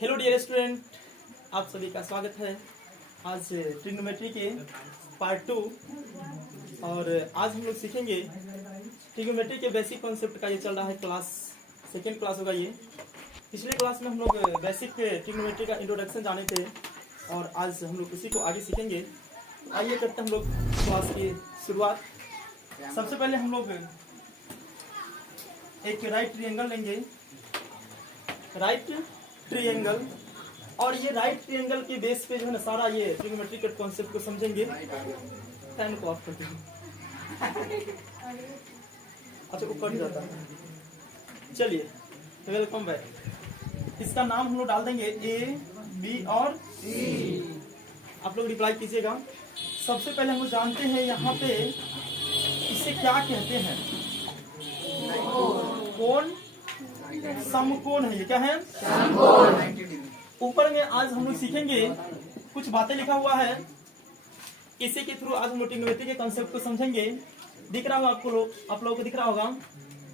Hello dear student, आप सभी का स्वागत है आज ट्रिग्नोमेट्री के पार्ट 2। और आज हम लोग सीखेंगे ट्रिग्नोमेट्री के बेसिक कॉन्सेप्ट का। ये चल रहा है क्लास सेकेंड क्लास होगा ये। पिछले क्लास में हम लोग बेसिक ट्रिग्नोमेट्री का इंट्रोडक्शन जाने थे और आज हम लोग उसी को आगे सीखेंगे। आइए करते हैं हम लोग क्लास की शुरुआत। सबसे पहले हम लोग एक राइट ट्रायंगल लेंगे, राइट ट्रायंगल, और ये राइट ट्रायंगल के बेस पे जो है ना सारा ये ट्रिग्नोमेट्री के कॉन्सेप्ट को समझेंगे। फैन को ऑफ करते हैं। अच्छा ऊपर ही जाता है। चलिए वेलकम बैक। इसका नाम हम लोग डाल देंगे ए, बी और सी। आप लोग रिप्लाई कीजिएगा। सबसे पहले हम लोग जानते हैं यहाँ पे इसे क्या कहते हैं। कोण, समकोण है। ये क्या है? ऊपर में आज हम लोग सीखेंगे, कुछ बातें लिखा हुआ है, इसी के थ्रू आज हम लोग ट्रिग्नोमेट्री के कॉन्सेप्ट को समझेंगे। दिख रहा होगा आपको, आप लोगों को दिख रहा होगा,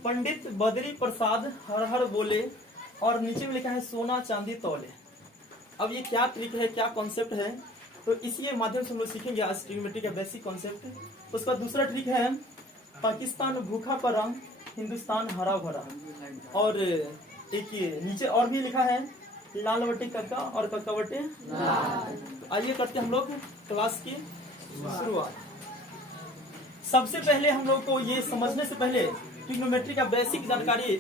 पंडित बद्री प्रसाद हर हर बोले, और नीचे में लिखा है सोना चांदी तौले। अब ये क्या ट्रिक है, क्या कॉन्सेप्ट है, तो इसी माध्यम से हम लोग सीखेंगे आज ट्रिग्नोमेट्री का बेसिक कॉन्सेप्ट। उसका दूसरा ट्रिक है पाकिस्तान भूखा पड़ा, हिंदुस्तान हरा भरा। और एक ये नीचे और भी लिखा है लाल बटे कक्का और कक्का बटे लाल। तो आइए करते हम लोग क्लास की शुरुआत। सबसे पहले हम लोग को ये समझने से पहले ट्रिग्नोमेट्री का बेसिक जानकारी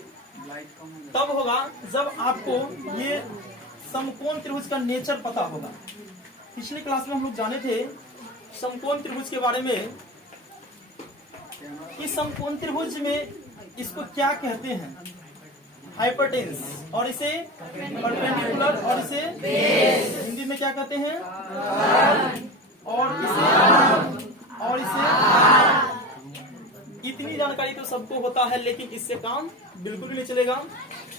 तब होगा जब आपको ये समकोण त्रिभुज का नेचर पता होगा। पिछली क्लास में हम लोग जाने थे समकोण त्रिभुज के बारे में कि समकोण त्रिभुज में इसको क्या कहते हैं, हाइपोटेन्यूस, और इसे परपेंडिकुलर, और इसे हिंदी में क्या कहते हैं, और इसे इतनी जानकारी तो सबको होता है, लेकिन इससे काम बिल्कुल भी नहीं चलेगा,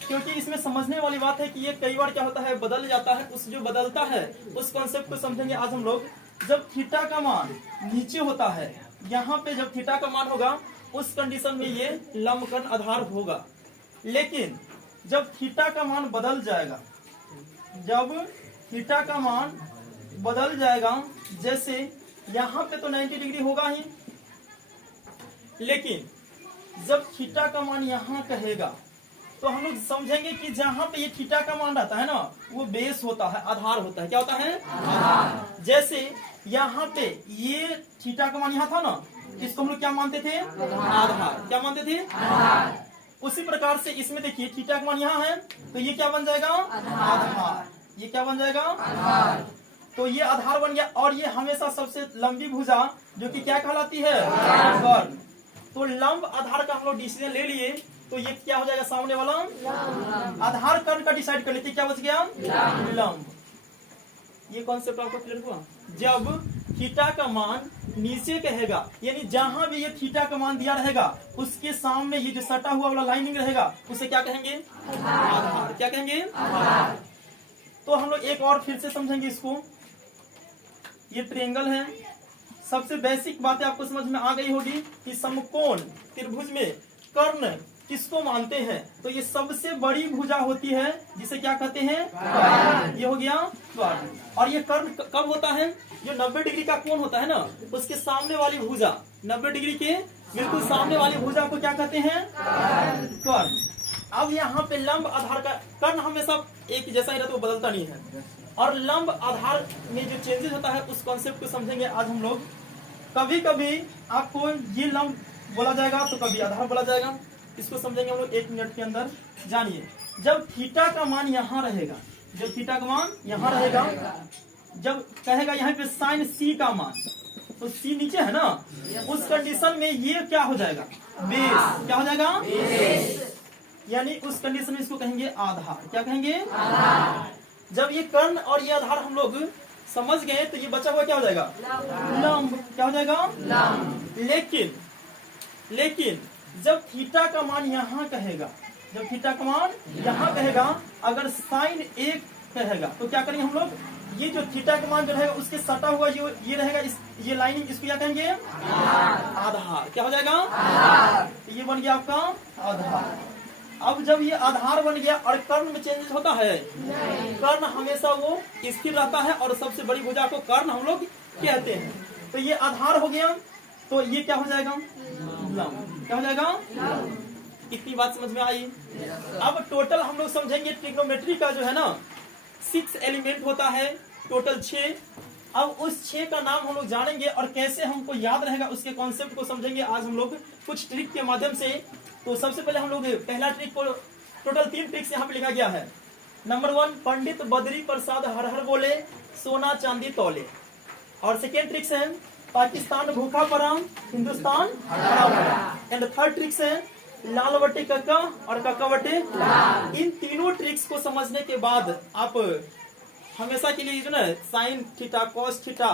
क्योंकि इसमें समझने वाली बात है कि ये कई बार क्या होता है, बदल जाता है। उस जो बदलता है उस कॉन्सेप्ट को समझेंगे आज हम लोग। जब थीटा का मान नीचे होता है, यहाँ पे जब थीटा का मान होगा उस कंडीशन में ये लंबकोण आधार होगा। लेकिन जब थीटा का मान बदल जाएगा, जब थीटा का मान बदल जाएगा, जैसे यहाँ पे तो 90 डिग्री होगा ही, लेकिन जब थीटा का मान यहाँ कहेगा तो हम लोग समझेंगे कि जहाँ पे ये थीटा का मान रहता है ना, वो बेस होता है, आधार होता है। क्या होता है? आधार। जैसे यहाँ पे ये थीटा का मान यहाँ था ना, इसको हम लोग क्या मानते थे? आधार। क्या मानते थे? आधार। उसी प्रकार से इसमें देखिए थीटा का मान यहाँ है, तो ये क्या बन जाएगा? आधार। ये क्या बन जाएगा? आधार। तो ये आधार बन गया। और ये हमेशा सबसे लंबी भुजा जो कि क्या कहलाती है? कर्ण। तो लंब आधार का हम लोग डिसीजन ले लिए, तो ये क्या हो जाएगा? सामने वाला आधार कर्ण का डिसाइड कर लेते, क्या बच गया? लंब। ये कॉन्सेप्ट आपको क्लियर हुआ? जब थीटा का मान नीचे कहेगा, यानी जहां भी ये थीटा का मान दिया रहेगा उसके सामने ये जो सटा हुआ वाला लाइनिंग रहेगा, उसे क्या कहेंगे? आधार। क्या कहेंगे? आधार। तो हम लोग एक और फिर से समझेंगे इसको। ये ट्रायंगल है। सबसे बेसिक बातें आपको समझ में आ गई होगी कि समकोण त्रिभुज में कर्ण किसको मानते हैं, तो ये सबसे बड़ी भुजा होती है, जिसे क्या कहते हैं? कर्ण। ये हो गया कर्ण। और ये कर्ण कब होता है? जो 90 डिग्री का कोण होता है ना, उसके सामने वाली भुजा, 90 डिग्री के बिल्कुल सामने वाली भुजा को क्या कहते हैं? कर्ण। अब यहाँ पे लंब आधार का कर्ण हमेशा एक जैसा ही रहता है, वो बदलता नहीं है। और लंब आधार में जो चेंजेस होता है उस कॉन्सेप्ट को समझेंगे आज हम लोग। कभी कभी आपको ये लंब बोला जाएगा तो कभी आधार बोला जाएगा, इसको समझेंगे हम लोग 1 मिनट के अंदर। जानिए, जब थीटा का मान यहाँ रहेगा, जब थीटा का मान यहाँ रहेगा, जब कहेगा यहाँ पे साइन सी का मान, तो सी नीचे है ना, उस कंडीशन में ये क्या हो जाएगा? बेस। क्या हो जाएगा? बेस। यानी उस कंडीशन में इसको कहेंगे आधार। क्या कहेंगे? आधार। जब ये कर्ण और ये आधार हम लोग समझ गए, तो ये बचा हुआ क्या हो जाएगा? लंब। क्या हो जाएगा? लंब। लेकिन जब थीटा का मान यहाँ कहेगा, जब थीटा का मान यहाँ कहेगा, अगर साइन 1 कहेगा, तो क्या करेंगे हम लोग? ये जो थीटा का मान जो रहेगा उसके सटा हुआ जो ये रहेगा, ये लाइनिंग, इसको क्या कहेंगे? आधार। क्या हो जाएगा? आधार। ये बन गया आपका आधार। अब जब ये आधार बन गया और कर्ण में चेंज होता है, कर्ण हमेशा वो स्थिर रहता है और सबसे बड़ी भुजा को कर्ण हम लोग कहते हैं। तो ये आधार हो गया, तो ये क्या हो जाएगा, लंब। क्या हो जाएगा, इतनी बात समझ में आई। अब टोटल हम लोग समझेंगे ट्रिग्नोमेट्री का जो है ना 6 एलिमेंट होता है, टोटल 6। अब उस 6 का नाम हम लोग जानेंगे और कैसे हमको याद रहेगा उसके कॉन्सेप्ट को समझेंगे आज हम लोग कुछ ट्रिक के माध्यम से। तो सबसे पहले हम लोग पहला ट्रिक को, टोटल 3 ट्रिक्स यहाँ पे लिखा गया है। नंबर 1, पंडित बद्री प्रसाद हर हर बोले, सोना चांदी तौले। और सेकेंड ट्रिक्स है, पाकिस्तान भूखा पड़ा, हिंदुस्तान हरा भरा। एंड थर्ड ट्रिक्स है, लाल बटे कक्का और कक्का बटे लाल। इन तीनों ट्रिक्स को समझने के बाद आप हमेशा के लिए जो ना sine theta, cos theta,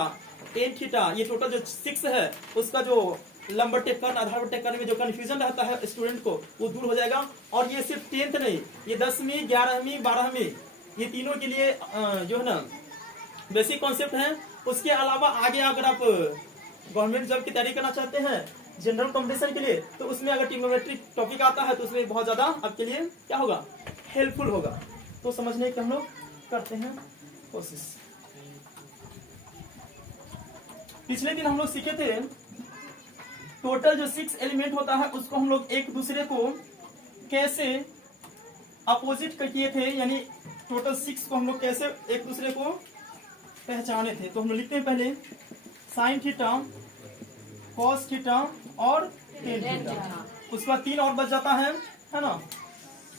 tan theta, ये टोटल जो 6 है उसका जो लंब बटे कर्ण, आधार बटे कर्ण में जो कंफ्यूजन रहता है स्टूडेंट को वो दूर हो जाएगा। और ये सिर्फ 10th नहीं, ये 10वीं, 11वीं, 12वीं, ये तीनों के लिए जो है ना बेसिक कॉन्सेप्ट है। उसके अलावा आगे अगर आप गवर्नमेंट जॉब की तैयारी करना चाहते हैं जनरल कॉम्पिटिशन के लिए, तो उसमें अगर ट्रिग्नोमेट्री टॉपिक आता है तो उसमें बहुत ज्यादा आपके लिए क्या होगा, हेल्पफुल होगा। तो समझने की हम लोग करते हैं कोशिश। पिछले दिन हम लोग सीखे थे टोटल जो 6 एलिमेंट होता है उसको हम लोग एक दूसरे को कैसे अपोजिट किए थे, यानी टोटल 6 को हम लोग कैसे एक दूसरे को पहचाने थे। तो हम लोग लिखते हैं पहले साइन थीटा, कॉस थीटा और टेन थीटा। उसके बाद 3 और बच जाता है ना,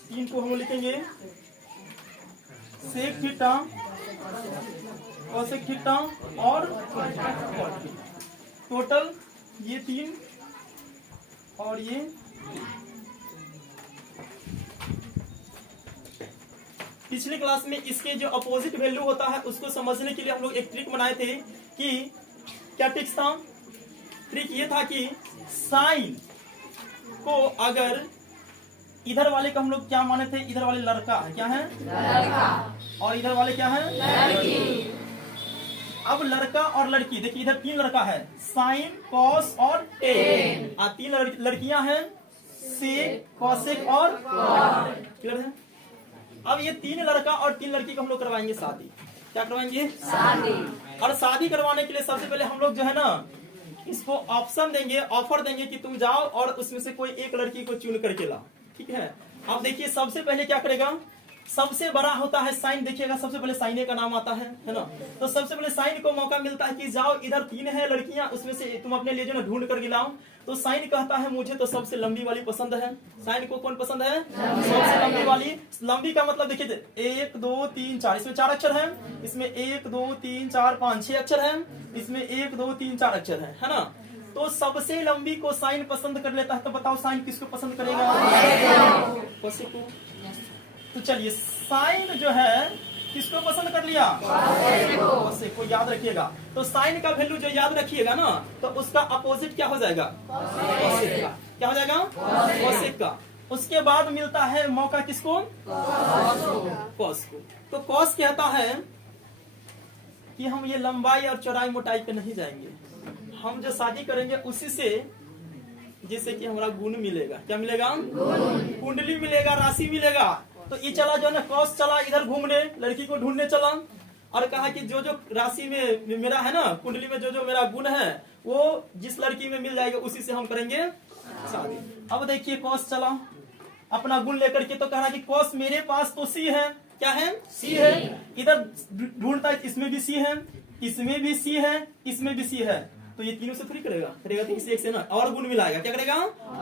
3 को हम लोग लिखेंगे सेक थीटा, कॉसेक थीटा और टोटल ये 3 और ये पिछली क्लास में इसके जो अपोजिट वैल्यू होता है उसको समझने के लिए हम लोग एक ट्रिक बनाए थे कि क्या ट्रिक था, ट्रिक ये था कि साइन को अगर इधर वाले को हम लोग क्या माने थे, इधर वाले लड़का है, क्या है लड़का, और इधर वाले क्या है लड़की। अब लड़का और लड़की, देखिए इधर 3 लड़का है, साइन, कॉस और टेन। 3 लड़कियां हैं, सेक, कॉसेक और क्लियर है। अब ये 3 लड़का और 3 लड़की को हम लोग करवाएंगे शादी। क्या करवाएंगे, शादी। और शादी करवाने के लिए सबसे पहले हम लोग जो है ना इसको ऑप्शन देंगे, ऑफर देंगे कि तुम जाओ और उसमें से कोई एक लड़की को चुन करके लाओ, ठीक है। अब देखिए सबसे पहले क्या करेगा, सबसे बड़ा होता है साइन, देखिएगा सबसे पहले साइने का नाम आता है ना। तो सबसे पहले साइन को मौका मिलता है कि जाओ इधर 3 है लड़कियां, उसमें से तुम अपने लिए जो ना ढूंढ कर गिलाओ। तो साइन कहता है मुझे तो सबसे लंबी वाली पसंद है। साइन को कौन पसंद है, सबसे लंबी वाली। लंबी का मतलब देखिए 1 2 3 4, इसमें 4 अक्षर है, इसमें 1 2 3 4 5 6 अक्षर है, इसमें 1 2 3 4 अक्षर है ना। तो सबसे लंबी को साइन पसंद कर लेता है। तो बताओ साइन किसको पसंद करेगा, कॉसेक को। तो चलिए साइन जो है किसको पसंद कर लिया, कॉसेक को। याद रखिएगा, तो साइन का वैल्यू जो याद रखिएगा ना तो उसका अपोजिट क्या हो जाएगा, कॉसेक का। क्या हो जाएगा, कॉसेक का। उसके बाद मिलता है मौका किसको, कॉस को। तो कॉस कहता है कि हम ये लंबाई और चौड़ाई मोटाई पे नहीं जाएंगे, हम जो शादी करेंगे उसी से जिससे कि हमारा गुण मिलेगा। क्या मिलेगा, कुंडली मिलेगा, राशि मिलेगा। तो ये चला जो है ना कॉस चला इधर घूमने, लड़की को ढूंढने चला और कहा कि जो जो राशि में मेरा है ना, कुंडली में जो जो मेरा गुण है वो जिस लड़की में मिल जाएगा उसी से हम करेंगे शादी। अब देखिए कॉस चला अपना गुण लेकर के, तो कह रहा कि कॉस मेरे पास तो सी है। क्या है, सी है। इधर ढूंढता है, इसमें भी सी है, इसमें भी सी है, इसमें भी सी है। तो ये तीनों से थोड़ी करेगा, करेगा तो किसी एक से ना और गुण मिलाएगा। क्या करेगा,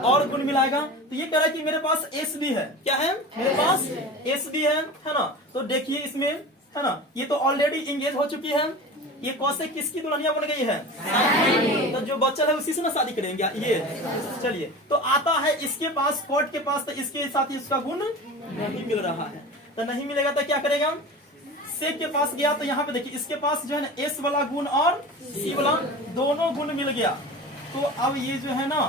और गुण मिलाएगा। तो ये कह रहा है कि मेरे पास एस भी है। क्या है, मेरे पास एस भी है ना। तो देखिए इसमें है ना, ये तो ऑलरेडी इंगेज हो चुकी है। ये कॉसेक किसकी दुल्हनिया बन गई है, तो जो बच्चा है उसी से ना शादी करेंगे ये। चलिए तो आता है इसके पास, कोर्ट के पास, तो इसके साथ इसका गुण नहीं मिल रहा है। तो नहीं मिलेगा तो क्या करेगा, सेक के पास गया तो यहाँ पे देखिए इसके पास जो है ना एस वाला गुण और सी वाला दोनों गुण मिल गया। तो अब ये जो है ना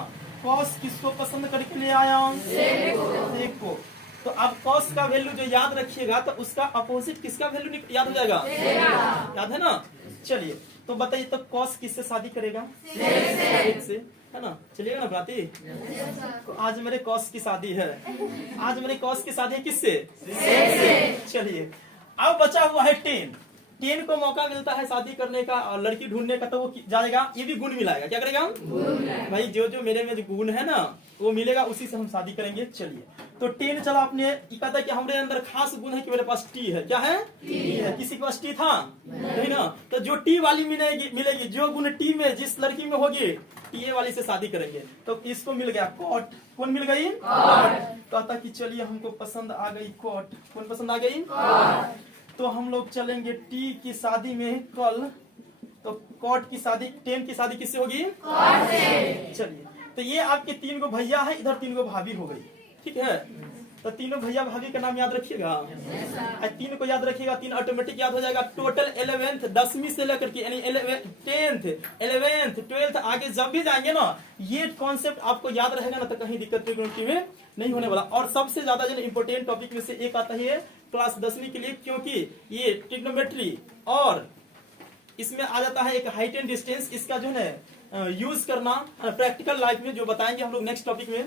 कॉस किसको पसंद करके ले आया, सेक को। तो अब कॉस का वैल्यू जो याद रखिएगा तो उसका अपोजिट किसका वैल्यू याद हो जाएगा, याद है ना। चलिए तो बताइए तो कॉस किससे शादी करेगा, सेक से। है ना, चलिएगा ना बराती। तो आज मेरे कॉस की शादी है, आज मेरे कॉस की शादी है किससे? चलिए, अब बचा हुआ है 10 को मौका मिलता है शादी करने का और लड़की ढूंढने का, तो वो जाएगा, ये भी गुण मिलाएगा। क्या करेगा भाई? जो जो मेरे में जो गुण है ना वो मिलेगा, उसी से हम शादी करेंगे। चलिए, तो 10 चला अपने, ये कहता है कि हमारे अंदर खास गुण है कि मेरे पास टी है। क्या है? टी है। किसी के पास टी था नहीं ना, तो जो टी वाली मिलेगी, जो गुण टी में जिस लड़की में होगी, टी वाली से शादी करेंगे। तो इसको मिल गया कोट। कौन मिल गई? कहता कि चलिए हमको पसंद आ गई कोट। कौन पसंद आ गई? तो हम लोग चलेंगे टी की शादी में कल। तो कोट की शादी, 10 की शादी किससे होगी? चलिए, तो ये आपके 3 को भैया है, इधर 3 को भाभी हो गई। ठीक है, तो तीनों भैया भाभी का नाम याद रखिएगा। 3 को याद रखिएगा, 3 ऑटोमेटिक याद हो जाएगा। टोटल 11th 10वीं से लेकर के यानी 10th 11th 12th आगे जब भी जाएंगे ना, ये कॉन्सेप्ट आपको याद रहेगा ना, तो कहीं दिक्कत ट्रिग्नोमेट्री में नहीं होने वाला। और सबसे ज्यादा जो इम्पोर्टेंट टॉपिक में से एक आता है क्लास 10वीं के लिए, क्योंकि ये ट्रिग्नोमेट्री और इसमें आ जाता है एक हाइट एंड डिस्टेंस। इसका जो है यूज करना प्रैक्टिकल लाइफ में जो बताएंगे हम लोग नेक्स्ट टॉपिक में,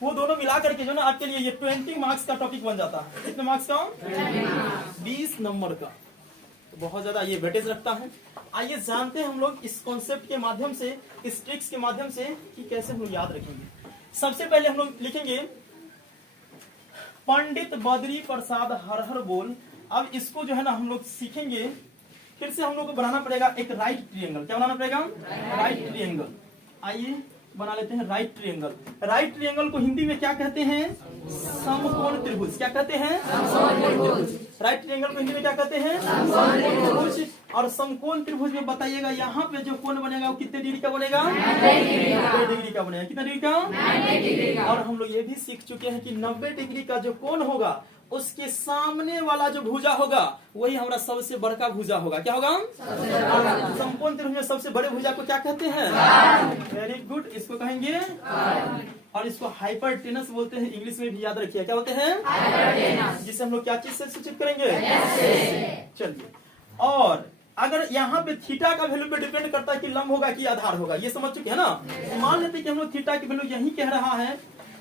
वो दोनों मिला करके जो ना आपके लिए ये 20 मार्क्स का टॉपिक बन जाता है। कितने मार्क्स का? 20 नंबर का। तो बहुत ज्यादा ये वेटेज रखता है। आइए जानते हैं हम लोग इस कॉन्सेप्ट के माध्यम से, इस ट्रिक्स के माध्यम से कि कैसे हम लोग याद रखेंगे। सबसे पहले हम लोग लिखेंगे पंडित बद्री प्रसाद हर हर बोल। अब इसको जो है ना हम लोग सीखेंगे, फिर से हम लोग को बनाना पड़ेगा एक राइट ट्रायंगल। क्या बनाना पड़ेगा? Right triangle. आइए बना लेते हैं राइट ट्रायंगल। राइट ट्रायंगल को हिंदी में क्या कहते हैं? समकोण त्रिभुज। क्या कहते हैं? समकोण त्रिभुज। राइट ट्रायंगल को हिंदी में क्या कहते हैं? समकोण त्रिभुज। और समकोण त्रिभुज में बताइएगा यहाँ पे जो कोण बनेगा वो कितने डिग्री का बनेगा? 90 डिग्री का बनेगा। कितना डिग्री का? 90 डिग्री का। और हम लोग ये भी सीख चुके हैं कि 90 डिग्री का जो कोण होगा, उसके सामने वाला जो भुजा होगा वही हमारा सबसे बड़का भुजा होगा। क्या होगा? समकोण त्रिभुज में सबसे बड़े भुजा को क्या कहते हैं? वेरी गुड, इसको कहेंगे। और इसको हाइपरटेनस बोलते हैं, इंग्लिश में भी याद रखिए। क्या बोलते हैं? जिसे हम लोग क्या चीज से सूचित करेंगे? चलिए, और अगर यहाँ पे थीटा का वैल्यू पे डिपेंड करता है कि लंब होगा कि आधार होगा, ये समझ चुके हैं ना। मान लेते हैं कि हम लोग थीटा की वैल्यू यही कह रहा है,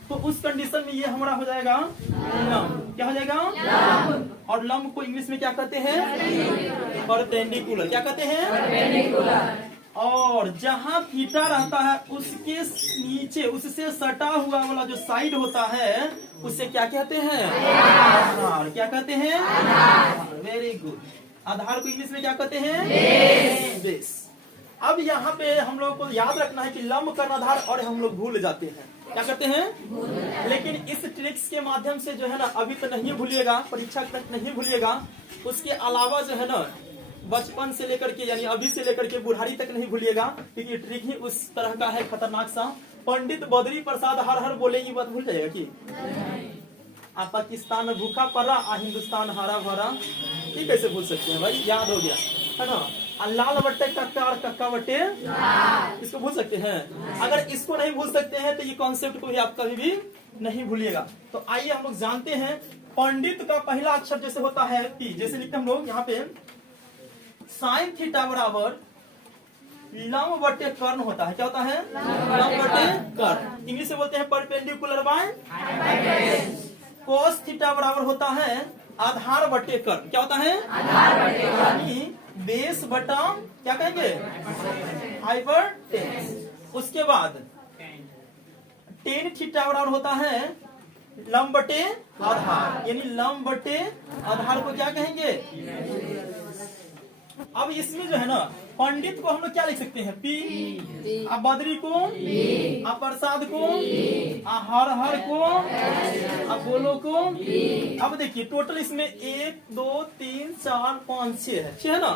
तो उस कंडीशन में ये हमारा हो जाएगा लंब। क्या हो जाएगा? लंब। और लंब को इंग्लिश में क्या कहते हैं? परपेंडिकुलर। क्या कहते हैं? परपेंडिकुलर। और जहां थीटा रहता है उसके नीचे, उससे सटा हुआ वाला जो साइड होता है उसे क्या कहते हैं? आधार। क्या कहते हैं? आधार। Very good. आधार को इंग्लिश में क्या कहते हैं? बेस। अब यहाँ पे हम लोग को याद रखना है कि लंब कर्णधार, और हम लोग भूल जाते हैं। क्या करते हैं? लेकिन इस ट्रिक्स के माध्यम से जो है ना अभी तो नहीं भूलिएगा, परीक्षा तक नहीं भूलिएगा, उसके अलावा जो है ना बचपन से लेकर के यानी अभी से लेकर के बुढ़ारी तक नहीं भूलिएगा, क्योंकि ट्रिक ही उस तरह का है खतरनाक सा। पंडित बद्री प्रसाद हर हर बोले, ये बात भूल जाएगा कि आप पाकिस्तान भूखा पड़ा हिंदुस्तान हरा भरा, ये कैसे भूल सकते हैं भाई? याद हो गया है ना। लाल बट्टे कक्का और कक्का बट्टे, इसको भूल सकते हैं? अगर इसको नहीं भूल सकते हैं तो ये कॉन्सेप्ट को भी आप कभी भी नहीं भूलिएगा। तो आइए हम लोग जानते हैं पंडित का पहला अक्षर जैसे होता है पी, जैसे लिखते हम लोग यहाँ पे साइन थीटा बराबर लंब बटे कर्ण होता है। क्या होता है? लंब बटे कर्ण। इंग्लिश में बोलते हैं perpendicular by hypotenuse. Cos theta बराबर होता है आधार बटे कर्ण। क्या होता है? आधार बटे कर्ण। बेस बटा क्या कहेंगे? हाइपोटेन्यूज। उसके बाद टेन थीटा बराबर होता है लंब बटे आधार, यानी लंब बटे आधार को क्या कहेंगे? अब इसमें जो है ना पंडित को हम लोग क्या लिख सकते हैं? पी। अब बद्री को, अब प्रसाद को, हर हर को, अब बोलो को। अब देखिए टोटल इसमें 1 2 3 4 5 6 है। 6 है ना,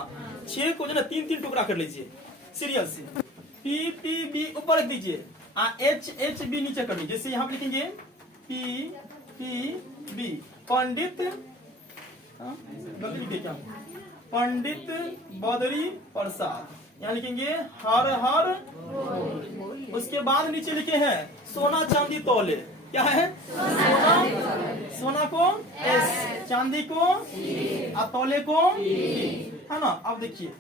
6 को जो ना 3-3 टुकड़ा कर लीजिए सीरियल से। पी पी बी ऊपर रख दीजिए, एच एच बी नीचे कर लीजिए। जैसे यहाँ पे लिखेंगे पी पी बी। पंडित गलती क्या, पंडित बद्री प्रसाद, यहाँ लिखेंगे हर हर। उसके बाद नीचे लिखे हैं सोना चांदी तौले। क्या है? सोना, सोना को एस, चांदी को तौले को, है ना। अब देखिए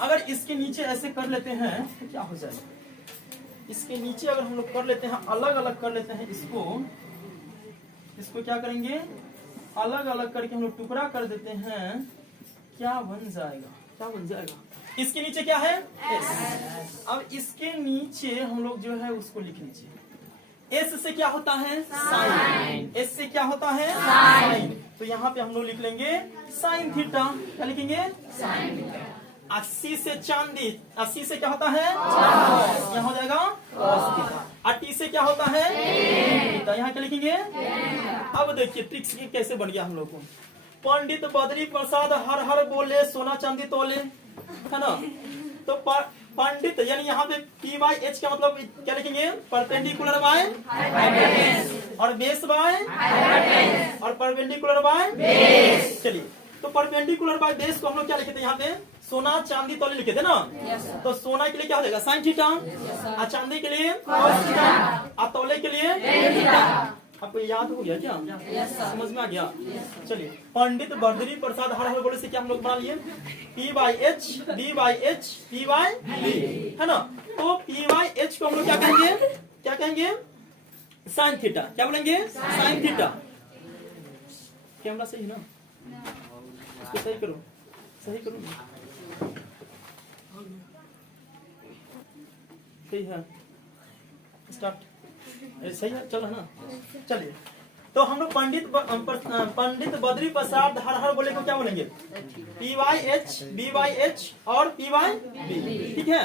अगर इसके नीचे ऐसे कर लेते हैं तो क्या हो जाएगा? इसके नीचे अगर हम लोग कर लेते हैं, अलग अलग कर लेते हैं इसको क्या करेंगे, अलग अलग करके हम लोग टुकड़ा कर देते हैं, क्या बन जाएगा, क्या बन जाएगा, इसके नीचे क्या है एस। अब इसके नीचे हम लोग जो है उसको लिख लीजिए, एस से क्या होता है साइन, एस से क्या होता है साइन, तो यहाँ पे हम लोग लिख लेंगे साइन थीटा, क्या लिखेंगे साइन थीटा। 80 से चांदी, 80 से क्या होता है यहाँ हो जाएगा cos थीटा, 80 से क्या होता है थीटा, यहाँ क्या लिखेंगे। अब देखिए ट्रिक्स कैसे बन गया हम लोग को, पंडित बद्री प्रसाद हर हर बोले सोना चांदी तोले, है ना। तो पंडित यानी यहाँ पे पी बाई एच का मतलब क्या लिखेंगे, परपेंडिकुलर बाय और बेस बाय और परपेंडिकुलर बाय बेस। चलिए तो परपेंडिकुलर बाय बेस को हम लोग क्या लिखे थे, यहाँ पे सोना चांदी तोले लिखे थे ना। तो सोना के लिए क्या हो जाएगा साइन थीटा, और चांदी के लिए cos थीटा, और तोले के लिए tan थीटा। आपको याद हो गया क्या, समझ में आ गया। चलिए पंडित बद्री प्रसाद हर हर बोले से क्या हम लोग बना लिए, P by H B by H P by B, है ना। तो P बाई एच को हम लोग क्या कहेंगे, क्या कहेंगे साइन थीटा, क्या बोलेंगे साइन थीटा। कैमरा सही है ना, इसको सही करो, सही करो, सही है, स्टार्ट सही है, चलो ना। चलिए तो हम लोग पंडित बद्री प्रसाद हर हर बोले को क्या बोलेंगे, P by H B by H और P बाई B, ठीक है।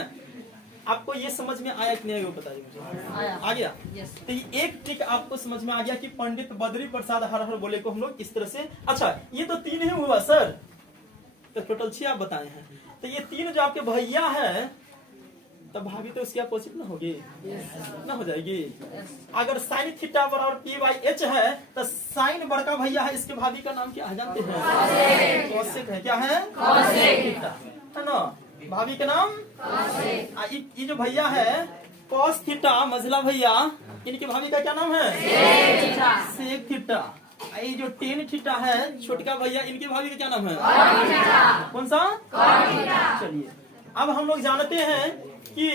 आपको ये समझ में आया कि नहीं वो बताइए मुझे, आ गया। तो ये एक ट्रिक आपको समझ में आ गया कि पंडित बद्री प्रसाद हर हर बोले को हम लोग इस तरह से। अच्छा ये तो 3 ही हुआ सर, तो टोटल 6 आप बताए हैं, तो ये 3 जो आपके भैया है तो भाभी तो उसकी अपोजिट ना होगी, ना हो जाएगी। अगर साइन थीटा बराबर P बाई एच है तो साइन बड़का भैया है, इसके भाभी का नाम क्या है जानते हैं, कौशिक है, क्या है कौशिक, है ना। भाभी का नाम ये जो भैया है cos थीटा मझला भैया, इनके भाभी का क्या नाम है सेक थीटा। ये जो tan थीटा है छोटका भैया, इनके भाभी का क्या नाम है कौन सा, चलिए अब हम लोग जानते हैं कि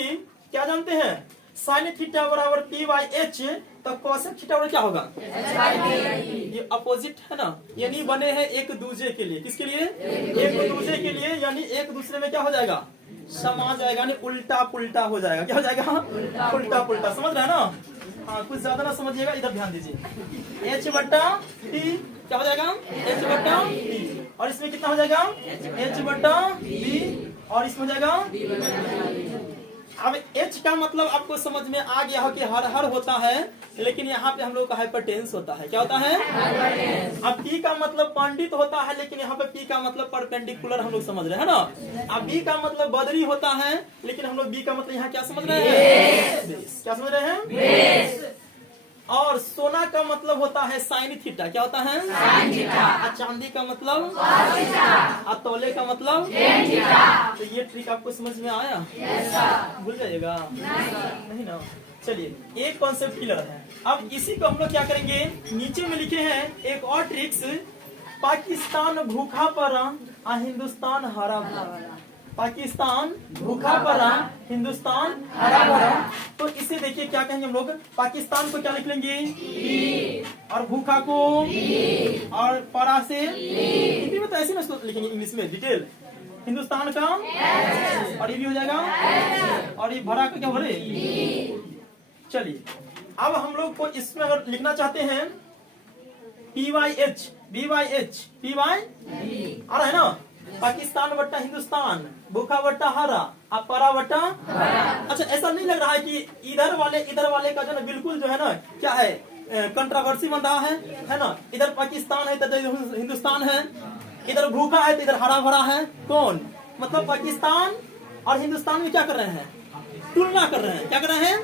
क्या जानते हैं, साइन थीटा बराबर P बाई एच, तो कोसेक थीटा बराबर क्या होगा, ये अपोजिट है ना, यानी बने हैं एक दूसरे के लिए, किसके लिए एक दूसरे के लिए, यानी एक दूसरे में क्या हो जाएगा समा जाएगा, यानी उल्टा पुल्टा हो जाएगा, क्या हो जाएगा उल्टा पुल्टा, समझ रहे हैं ना। हाँ कुछ ज्यादा ना समझिएगा, इधर ध्यान दीजिए, H बट्टा T क्या हो जाएगा H बट्टा T, और इसमें कितना हो जाएगा H बट्टा B, और इसमें हो जाएगा। अब H का मतलब आपको समझ में आ गया हो कि हर हर होता है, लेकिन यहाँ पे हम लोग का हाइपरटेंस होता है, क्या होता है। अब P का मतलब पंडित होता है, लेकिन यहाँ पे P का मतलब परपेंडिकुलर हम लोग समझ रहे हैं ना। अब B का मतलब बद्री होता है, लेकिन हम लोग B का मतलब यहाँ क्या समझ रहे हैं, क्या समझ रहे हैं। और सोना का मतलब होता है साइन थीटा, क्या होता है साइन थीटा, और चांदी का मतलब cos थीटा, और तोले का मतलब tan थीटा। तो ये ट्रिक आपको समझ में आया, भूल जाइएगा नहीं ना। चलिए एक कॉन्सेप्ट क्लियर है। अब इसी को हम लोग क्या करेंगे, नीचे में लिखे हैं एक और ट्रिक्स, पाकिस्तान भूखा पड़ा हिंदुस्तान हरा भरा, पाकिस्तान भूखा पड़ा हिंदुस्तान हरा भरा। तो इसे देखिए क्या कहेंगे हम लोग, पाकिस्तान को क्या लिख लेंगे और भूखा को और पड़ा से हिंदी में तो ऐसे ना लिखेंगे, इंग्लिश में डिटेल, हिंदुस्तान का और ये भी हो जाएगा, और ये भरा का क्या भरे। चलिए अब हम लोग को इसमें अगर लिखना चाहते हैं P by H B by H P by आ रहा है ना, पाकिस्तान बट्टा हिंदुस्तान, भूखा बट्टा हरा, अब परा बट्टा हरा। अच्छा ऐसा नहीं लग रहा है कि इधर वाले का जो ना बिल्कुल जो है ना क्या है कंट्रोवर्सी बन रहा है ना। इधर पाकिस्तान है तो इधर हिंदुस्तान है, इधर भूखा है तो इधर हरा भरा है, कौन मतलब पाकिस्तान और हिंदुस्तान में क्या कर रहे हैं, तुलना कर रहे हैं, क्या कर रहे हैं।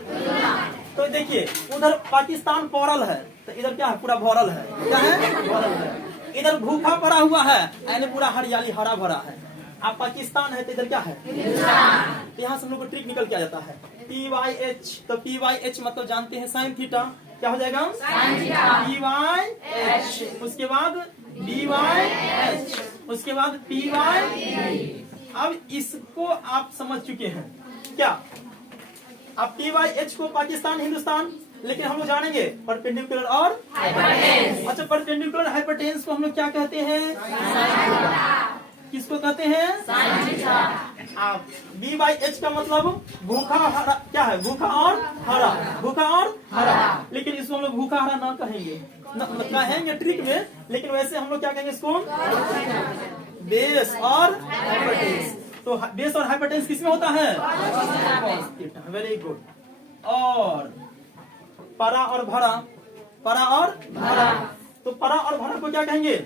तो देखिए उधर पाकिस्तान पौरल है तो इधर क्या है पूरा भरल है, क्या है भरल है। इधर भूखा पड़ा हुआ है यानी पूरा हरियाली हरा भरा है। अब पाकिस्तान है तो इधर क्या है, तो यहाँ से हम लोग को ट्रिक निकल के आ जाता है P बाई एच। तो P बाई एच मतलब जानते हैं साइन थीटा, क्या हो जाएगा P बाई एच, उसके बाद B बाई एच, उसके बाद P बाई। अब इसको आप समझ चुके हैं क्या, अब PYH को पाकिस्तान हिंदुस्तान, लेकिन हम लोग जानेंगे परपेंडिकुलर और हाइपरटेंस। अच्छा, परपेंडिकुलर हाइपरटेंस को हम लोग क्या कहते हैं? किसको कहते हैं? आप BYH का मतलब भूखा हरा क्या है? भूखा और हरा, भूखा और हरा। लेकिन इसको हम लोग भूखा हरा ना कहेंगे, कहेंगे ट्रिक में, लेकिन वैसे हम लोग क्या कहेंगे इसको? बेस और हाइपरटेंस। तो बेस और हाइपरटेंस किसमें होता है? Very good. और परा और भरा, परा और भरा, तो परा और भरा को क्या कहेंगे?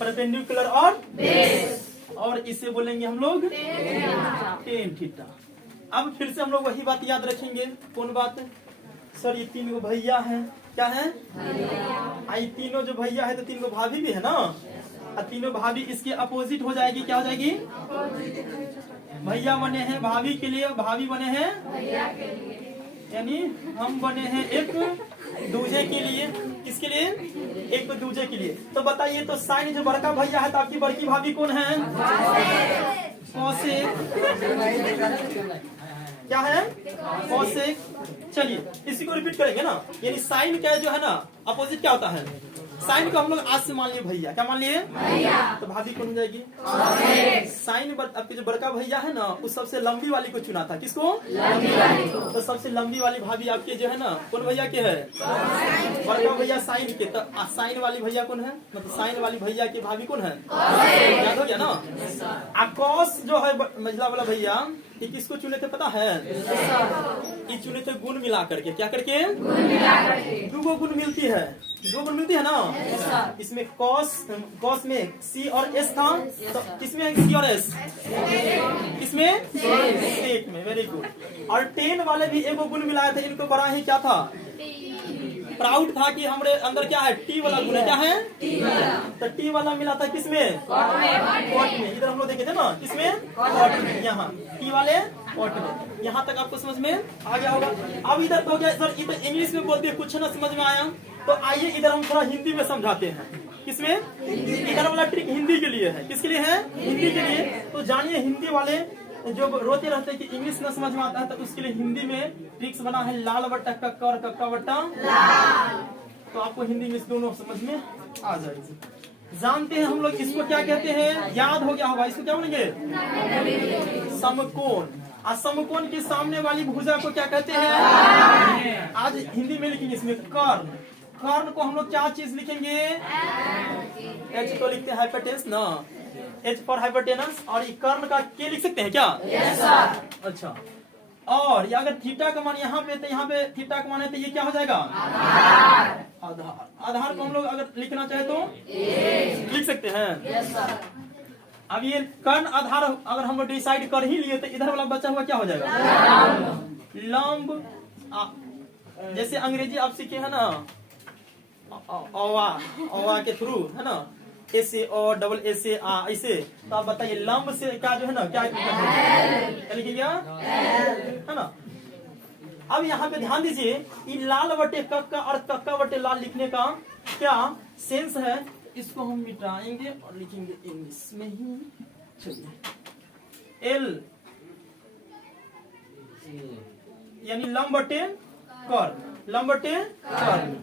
परपेंडिकुलर और बेस। और इसे बोलेंगे हम लोग टेन थीटा। अब फिर से हम लोग वही बात याद रखेंगे। कौन बात? सर ये 3 गो भैया हैं, क्या है? आई तीनों जो भैया है तो 3 गो भाभी भी है ना, और तीनों भाभी इसके अपोजिट हो जाएगी। क्या हो जाएगी? भैया बने हैं भाभी के लिए, भाभी बने हैं भैया के लिए, यानी हम बने हैं एक दूजे के लिए। किसके लिए? एक दूजे के लिए। तो बताइए, तो साइन जो बड़का भैया है तो आपकी बड़की भाभी कौन है? कौशिक। क्या है? कौशिक। चलिए इसी को रिपीट करेंगे ना, यानी साइन क्या जो है ना अपोजिट क्या होता है? साइन को हम लोग आज से मान लिए भैया, क्या मान लिए? भैया। तो भाभी कौन हो जाएगी? साइन आपके जो बड़का भैया है ना उस सबसे लंबी वाली को चुना था। किसको? लंबी वाली को। तो सबसे लंबी वाली भाभी आपके जो है ना कौन भैया के है? बड़का भैया साइन के। तो साइन वाली भैया कौन है? मतलब साइन वाली भैया की भाभी कौन है? याद हो गया ना। कॉस जो है मझला वाला भैया, ये किसको चुने थे पता है? ये चुने थे गुण मिला करके। क्या करके? गुण मिला करके। 2 गुण मिलती है, 2 गुण मिलती है ना। इसमें कॉस में C और S था, तो किसमें C और S? किसमें? सेक में। Very good. और टेन वाले भी 1 गुण मिलाए थे, इनको बड़ा ही क्या था? प्राउड था कि हमारे अंदर क्या है? T वाला गुण है। क्या है? तो T वाला मिला था किसमें? कॉट में। इधर हम लोग देखे थे ना, किसमें? कॉट में। यहाँ T वाले कॉट में। यहाँ तक आपको समझ में आ गया होगा। अब इधर हो गया सर, इधर इंग्लिश में बोलते हैं, कुछ ना समझ में आया, तो आइए इधर हम थोड़ा हिंदी में समझाते हैं। किसमें? इधर वाला ट्रिक हिंदी के लिए है। किसके लिए है? हिंदी के लिए। तो जानिए, हिंदी वाले जो रोते रहते हैं कि इंग्लिश न समझ में आता है, तो उसके लिए हिंदी में ट्रिक्स बना है लाल बट्टा कक्का और कक्का बट्टा लाल। तो आपको हिंदी में दोनों समझ में आ जाएगी। जानते हैं हम लोग इसको क्या कहते हैं? याद हो गया होगा। इसको क्या बोलेंगे? समकोण। और समकोण के सामने वाली भुजा को क्या कहते हैं? आज हिंदी में लिखेंगे इसमें कर्ण। कर्ण को हम लोग क्या चीज लिखेंगे? H को लिखते हैं हाइपरटेंस ना, H फॉर हाइपरटेनस। और ये कर्ण का के लिख सकते हैं क्या? Yes sir. अच्छा, और ये अगर थीटा का मान यहाँ पे, तो यहाँ पे थीटा का मान है, तो ये क्या हो जाएगा? आधार। आधार। आधार को हम लोग अगर लिखना चाहे तो लिख सकते हैं। Yes sir. अब ये कर्ण आधार अगर हम लोग डिसाइड कर ही लिए, तो इधर वाला बचा हुआ क्या हो जाएगा? लंब। जैसे अंग्रेजी आप सीखे है ना, ओवा के थ्रू है ना, ऐसे और डबल ऐसे ऐसे, तो आप बताइए लंब से क्या जो है ना क्या लिखिएगा? है ना। अब यहाँ पे ध्यान दीजिए, ये लाल बटे कक्का और कक्का बटे लाल लिखने का क्या सेंस है? इसको हम मिटाएंगे और लिखेंगे इंग्लिश में ही। चलिए, L यानी लंब बटे कर्ण, लंब बटे कर्ण,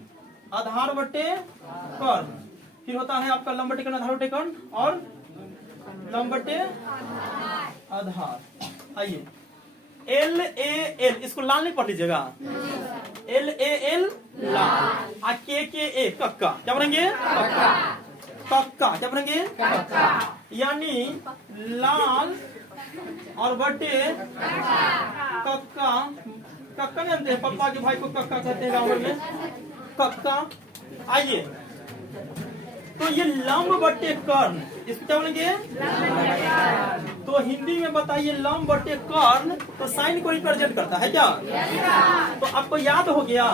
आधार बटे कर्ण। फिर होता है आपका लंब बटे कर्ण, आधार बटे कर्ण, और लंब बटे आधार। आइए, LAL, इसको लाल नहीं पढ़ लीजिएगा। LAL लाल, KKA कक्का। क्या बनेंगे? कक्का। क्या बनेंगे? यानी लाल और बटे कक्का। कक्का नहीं जानते? पप्पा के भाई को कक्का कहते हैं गाँव में, कक्का। आइए, तो ये लंब बटे कर्ण, इसको क्या बोलेंगे? तो हिंदी में बताइए, लंब बटे कर्ण तो साइन को रिप्रेजेंट करता है क्या? तो आपको याद हो गया,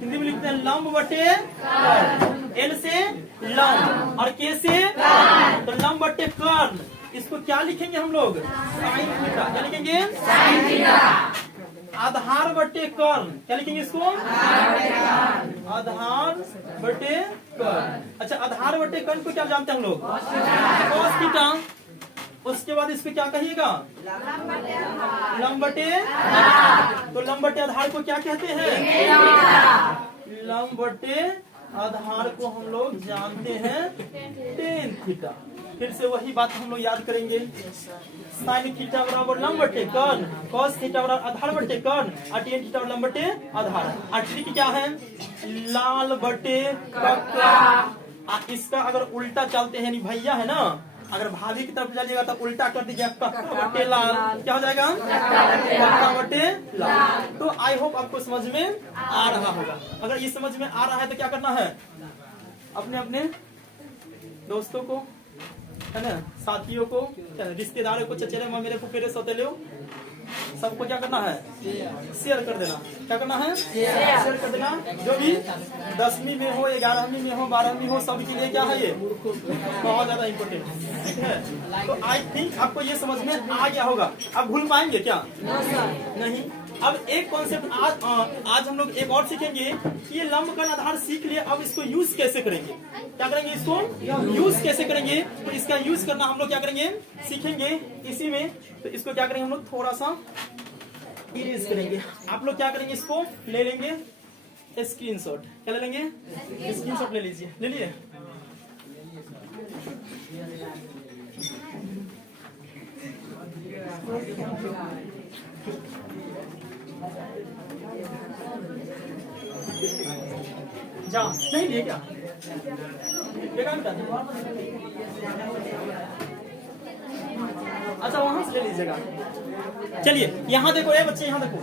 हिंदी में लिखते हैं लंब बटे कर्ण। L से लंब और K से तो लंब बटे कर्ण। इसको क्या लिखेंगे हम लोग? Sine theta. क्या लिखेंगे? Sine theta. आधार बटे कर्ण, क्या लिखेंगे इसको? आधार बटे कर्ण। अच्छा, आधार बटे कर्ण को क्या जानते हैं हम लोग? Cos theta. उसके बाद इसको क्या कहिएगा, लंब बटे, तो लंब बटे आधार को क्या कहते हैं, लंब बटे आधार को हम लोग जानते हैं टेन थीटा। फिर से वही बात हम लोग याद करेंगे, साइन थीटा बराबर लंब बटे कर्ण, कॉस थीटा बराबर आधार बटे कर्ण, और टेन थीटा लंब बटे आधार। और ट्रिक क्या है, लाल बटे कक्का। इसका अगर उल्टा चलते हैं, यानी भैया है ना, अगर भाभी की तरफ चलिएगा तो उल्टा कर दीजिए, कक्का बटे लाल, क्या हो जाएगा, कक्का बटे लाल। तो आई होप आपको समझ में आ रहा होगा। अगर ये समझ में आ रहा है तो क्या करना है, अपने अपने दोस्तों को, है ना, साथियों को, रिश्तेदारों को, चचेरे मामेरे फुफेरे सौतेले, सबको क्या करना है, शेयर कर देना। क्या करना है, शेयर कर देना। जो भी 10वीं में हो, 11वीं में हो, 12वीं हो, सबके लिए क्या है, ये बहुत ज्यादा इम्पोर्टेंट है, ठीक है। तो आई थिंक आपको ये समझ में आ गया होगा। अब भूल पाएंगे क्या, नहीं। अब एक कॉन्सेप्ट आज हम लोग एक और सीखेंगे कि ये लंब कर्ण आधार सीख लिए, अब इसको यूज कैसे करेंगे, क्या करेंगे, इसको यूज कैसे करेंगे। तो इसका यूज करना हम लोग क्या करेंगे, सीखेंगे इसी में। तो इसको क्या करेंगे हम लोग, थोड़ा सा इरेज करेंगे। आप लोग क्या करेंगे, इसको ले लेंगे स्क्रीनशॉट। क्या ले लेंगे, स्क्रीनशॉट ले लीजिए, ले लिए। जा नहीं लिए क्या, अच्छा वहां से ले लीजिएगा। चलिए यहाँ देखो, ये बच्चे यहाँ देखो,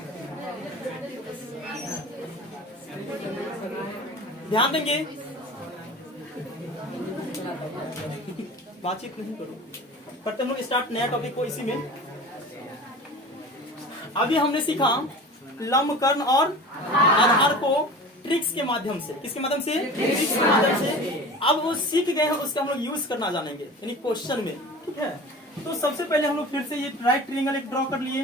ध्यान देंगे, बातचीत नहीं करो, करते हम लोग स्टार्ट नया टॉपिक को इसी में। अभी हमने सीखा लंब कर्ण और आधार को ट्रिक्स के माध्यम से। किसके माध्यम से, ट्रिक्स के माध्यम से। अब वो सीख गए हैं, उसका हम लोग यूज करना जानेंगे, यानी क्वेश्चन में, ठीक है। तो सबसे पहले हम लोग फिर से ये राइट ट्रायंगल एक ड्रॉ कर लिए,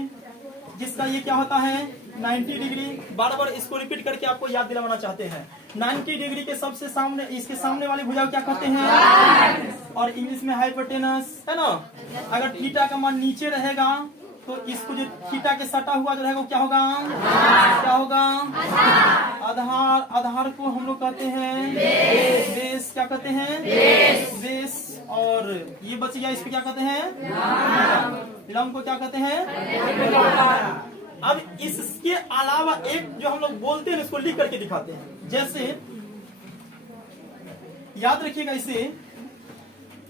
जिसका ये क्या होता है 90 डिग्री। बार बार इसको रिपीट करके आपको याद दिलाना चाहते हैं। 90 डिग्री के सबसे सामने, इसके सामने वाली भुजा को क्या कहते हैं, और इंग्लिश में हाइपोटेनस, है ना। अगर थीटा का मान नीचे रहेगा तो इसको जो थीटा के सटा हुआ जो रहेगा वो क्या होगा, क्या होगा, आधार। आधार को हम लोग कहते हैं बेस। क्या कहते हैं, बेस। और ये बच गया, इसको क्या कहते हैं, लंब को क्या कहते हैं। अब इसके अलावा एक जो हम लोग बोलते हैं, इसको लिख करके दिखाते हैं। जैसे याद रखिएगा, इसे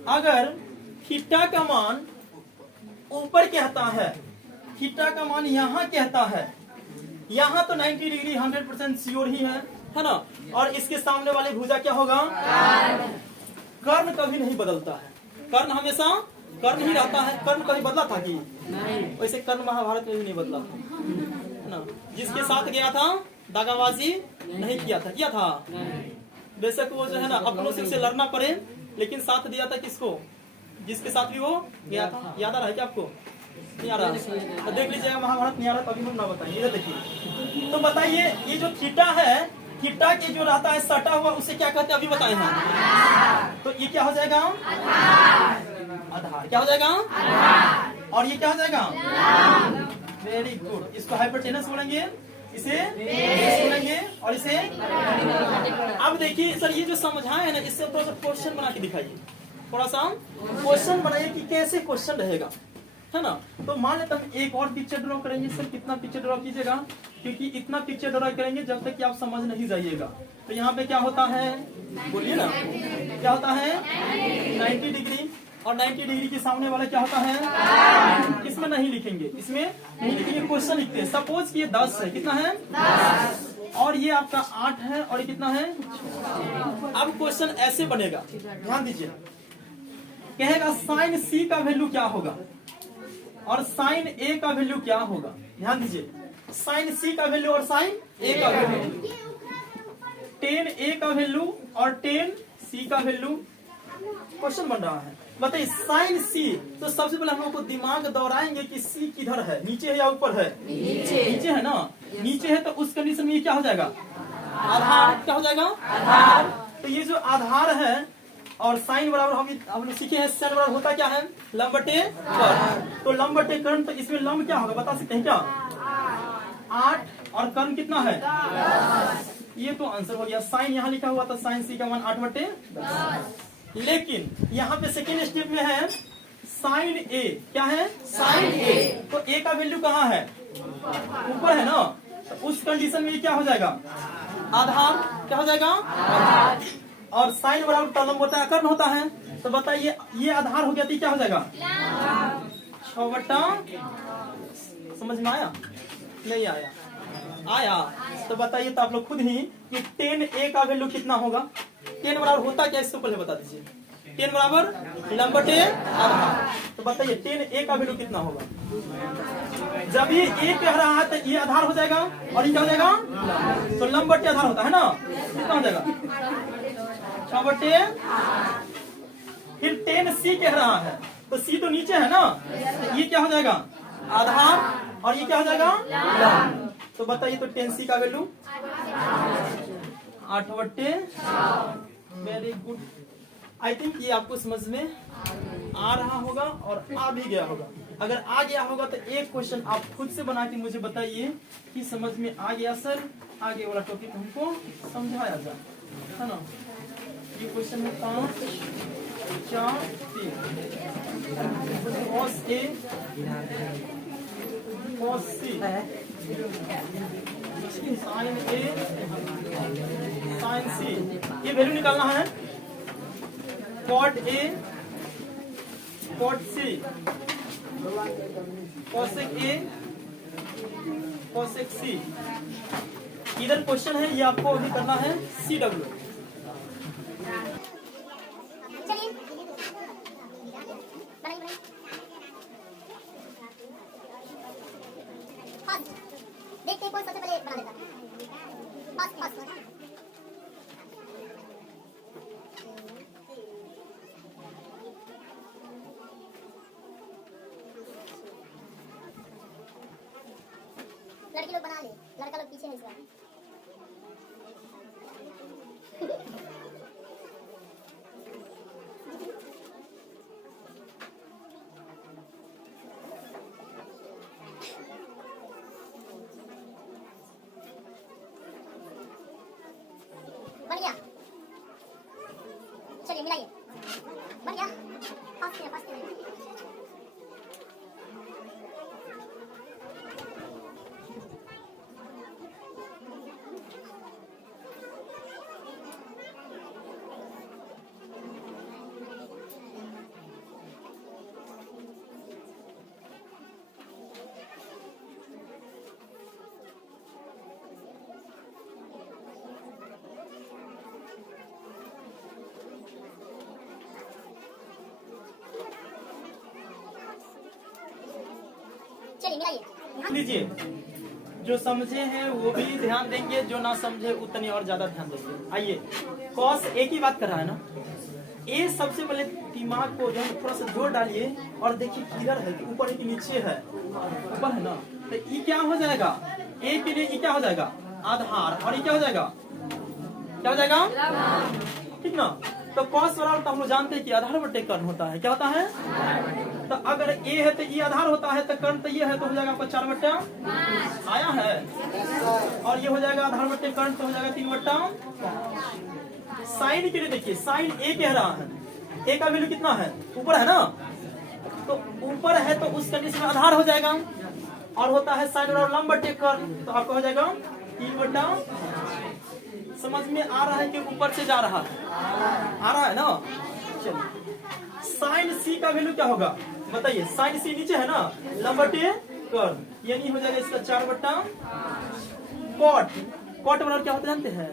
अगर थीटा का मान ऊपर कहता है, थीटा का मान यहाँ कहता है, यहाँ तो 90 डिग्री 100% श्योर ही है ना। और इसके सामने वाले भुजा क्या होगा, कर्ण कभी नहीं बदलता है, कर्ण हमेशा कर्ण ही रहता है। कर्ण कभी बदला था कि नहीं, वैसे कर्ण महाभारत में भी नहीं बदला था, है ना। जिसके साथ गया था दागाबाजी नहीं किया था, किया था। बेशक वो जो है ना अपनों से लड़ना पड़े, लेकिन साथ दिया था किसको, जिसके साथ भी वो गया था। याद आ रहा है क्या आपको, नहीं आ रहा, तो देख लीजिएगा महाभारत नहीं आ रहा तभी हम ना बताएंगे। देखिए तो बताइए, ये जो थीटा है, थीटा के जो रहता है सटा हुआ, उसे क्या कहते हैं अभी बताए हैं। तो ये क्या हो जाएगा, आधार। क्या हो जाएगा, और ये क्या हो जाएगा, वेरी गुड। इसको हाइपोटेनस बोलेंगे, इसे बेस बोलेंगे, और इसे। अब देखिए सर, ये जो समझाए है ना, इससे थोड़ा सा क्वेश्चन बना के दिखाइए, थोड़ा सा क्वेश्चन बनाइए कि कैसे क्वेश्चन रहेगा, है ना। तो मान लेते हम एक और पिक्चर ड्रॉ करेंगे। सर कितना पिक्चर ड्रॉ कीजिएगा, क्योंकि इतना पिक्चर ड्रॉ करेंगे जब तक कि आप समझ नहीं जाइएगा। तो यहाँ पे क्या होता है, बोलिए ना, क्या होता है 90 डिग्री, और 90 डिग्री के सामने वाला क्या होता है, इसमें नहीं लिखेंगे, इसमें नहीं लिखेंगे, क्वेश्चन लिखते हैं। सपोज कि ये 10 है, कितना है 10, और ये आपका 8 है, और ये कितना है। अब क्वेश्चन ऐसे बनेगा, ध्यान दीजिए, कहेगा साइन सी का वैल्यू क्या होगा और साइन ए का वैल्यू क्या होगा। ध्यान दीजिए, साइन सी का वैल्यू और साइन ए का वैल्यू, टेन ए का वैल्यू और टेन सी का वैल्यू। क्वेश्चन बन रहा है, बताइए साइन सी। तो सबसे पहले हम लोग को दिमाग दौड़ाएंगे कि सी किधर है, नीचे है या ऊपर है, नीचे है ना। नीचे है तो उस कंडीशन में ये क्या हो जाएगा, आधार। क्या हो जाएगा, आधार। तो ये जो आधार है, और साइन बराबर हम लोग सीखे हैं, साइन बराबर होता क्या है, लंब बटे कर्ण। तो लंब बटे कर्ण, तो इसमें लंब क्या होगा बता सकते हैं क्या, 8 और कर्ण कितना है 10। ये तो आंसर हो गया। साइन यहाँ लिखा हुआ था, साइन सी का मान 8/10। लेकिन यहाँ पे सेकेंड स्टेप में है साइन ए, क्या है साइन ए, तो ए का वैल्यू कहाँ है, ऊपर है ना, तो उस कंडीशन में ये क्या हो जाएगा, आधार, क्या हो जाएगा आधार। और साइन बराबर लंब होता है, कर्ण होता है, तो बताइए ये आधार हो गया तो क्या हो जाएगा 6/, समझ में आया, नहीं आया, आया तो बताइए, तो आप लोग खुद ही कि 10a का वैल्यू कितना होगा, 10 बराबर होता क्या, इससे पहले बता दीजिए, 10 बराबर लंब बटे आधार, तो बताइए 10a का वैल्यू कितना होगा। जब ये a कह रहा है तो ये आधार हो जाएगा और ये क्या हो जाएगा, तो लंब बटे आधार होता है ना, कितना हो जाएगा 6/, फिर 10c कह रहा है तो c तो नीचे है ना, तो ये क्या हो जाएगा आधार और ये क्या हो जाएगा लंब, तो बताइए तो 10c का value 8/। Very good, I think ये आपको समझ में आ रहा होगा और आ भी गया होगा। अगर आ गया होगा तो एक क्वेश्चन आप खुद से बना के मुझे बताइए कि समझ में आ गया सर, आगे वाला टॉपिक हमको समझाया जाए, है ना। ये क्वेश्चन है 5, 4, 3, cos A cos C sin A sin C, ये वैल्यू निकालना है, cot A cot C cosec A cosec C। इधर क्वेश्चन है, ये आपको अभी करना है CW। देखते हैं कौन सबसे पहले बना लेता है। फास्ट लड़की लोग बना ले, लड़का लोग पीछे है इस बार। बन गया, चलिए मिलाइए, बन गया, फास्ट है। चलिए मिलाइए, लीजिए, जो समझे हैं वो भी ध्यान देंगे, जो ना समझे उतने और ज्यादा ध्यान देंगे। आइए, कॉस ए की बात कर रहा है ना, ए सबसे पहले दिमाग को जो है थोड़ा सा जोर डालिए और देखिए किधर है, कि ऊपर है कि नीचे है, ऊपर है ना, तो ई क्या हो जाएगा, ए के लिए ई क्या हो जाएगा आधार, और ये क्या हो जाएगा, क्या हो जाएगा, ठीक ना। तो कॉस बराबर तो हम लोग जानते हैं कि आधार बटे कर्ण होता है, क्या होता है, तो अगर ए है तो ये आधार होता है, तो कर्ण तो ये है, तो हो जाएगा आपका 4/, आया है, और ये हो जाएगा आधार बटे कर्ण, तो हो जाएगा 3/। साइन के लिए देखिए, साइन ए कह रहा है, ए का वैल्यू कितना है, ऊपर है ना, तो ऊपर है तो उस कंडीशन में आधार हो जाएगा, और होता है साइन बराबर लंब बटे कर्ण, तो आपका हो जाएगा 3/। समझ में आ रहा है कि ऊपर से जा रहा है, आ रहा है ना। चलिए, साइन सी का वैल्यू क्या होगा बताइए, साइन सी नीचे है ना, लंब बटे कर्ण, यानी हो जाएगा इसका 4/। कॉट बराबर क्या होता है जानते हैं,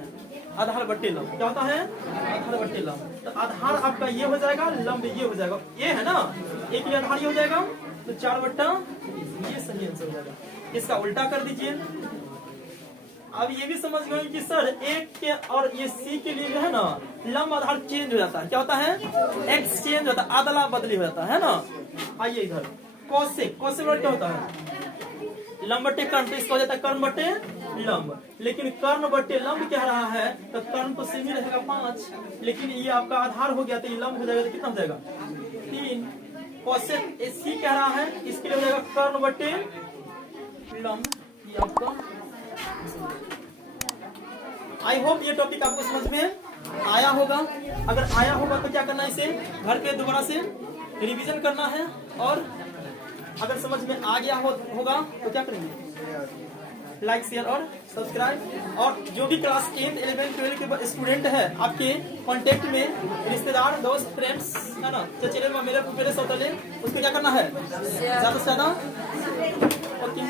आधार बटे लंब, क्या होता है आधार बटे लंब, तो आधार आपका ये हो जाएगा, लंब ये हो जाएगा, ये है ना, एक ही आधार ये हो जाएगा, तो 4/, ये सही आंसर हो जाएगा। इसका उल्टा कर दीजिए। अब ये भी समझ गए कि सर एक के और ये सी के लिए जो है ना, लंब आधार चेंज हो जाता है, क्या होता है एक्सचेंज होता है, अदला बदली हो जाता है ना। आइए इधर, कोसेक क्या होता है, लंब बटे कर्ण, तो इसका हो जाता है कर्ण बटे लंब, लेकिन कर्ण बट्टे लंब कह रहा है तो कर्ण तो सेम ही रहेगा 5, लेकिन ये आपका आधार हो गया तो ये लंब हो जाएगा तो कितना हो जाएगा 3। क्वेश्चन सी कह रहा है इसके लिए हो जाएगा कर्ण बट्टे लंब। ये आपका आई होप ये टॉपिक आपको समझ में आया होगा। अगर आया होगा तो क्या करना है, इसे घर पे दोबारा से रिवीजन करना है, और अगर समझ में आ गया होगा तो क्या करेंगे, लाइक शेयर और सब्सक्राइब। और जो भी क्लास 10th 11th 12 के स्टूडेंट है आपके कांटेक्ट में, रिश्तेदार दोस्त फ्रेंड्स है ना, चचेरे मेरे पुपेरे सौतेले, उसको क्या करना है ज्यादा से ज्यादा। ओके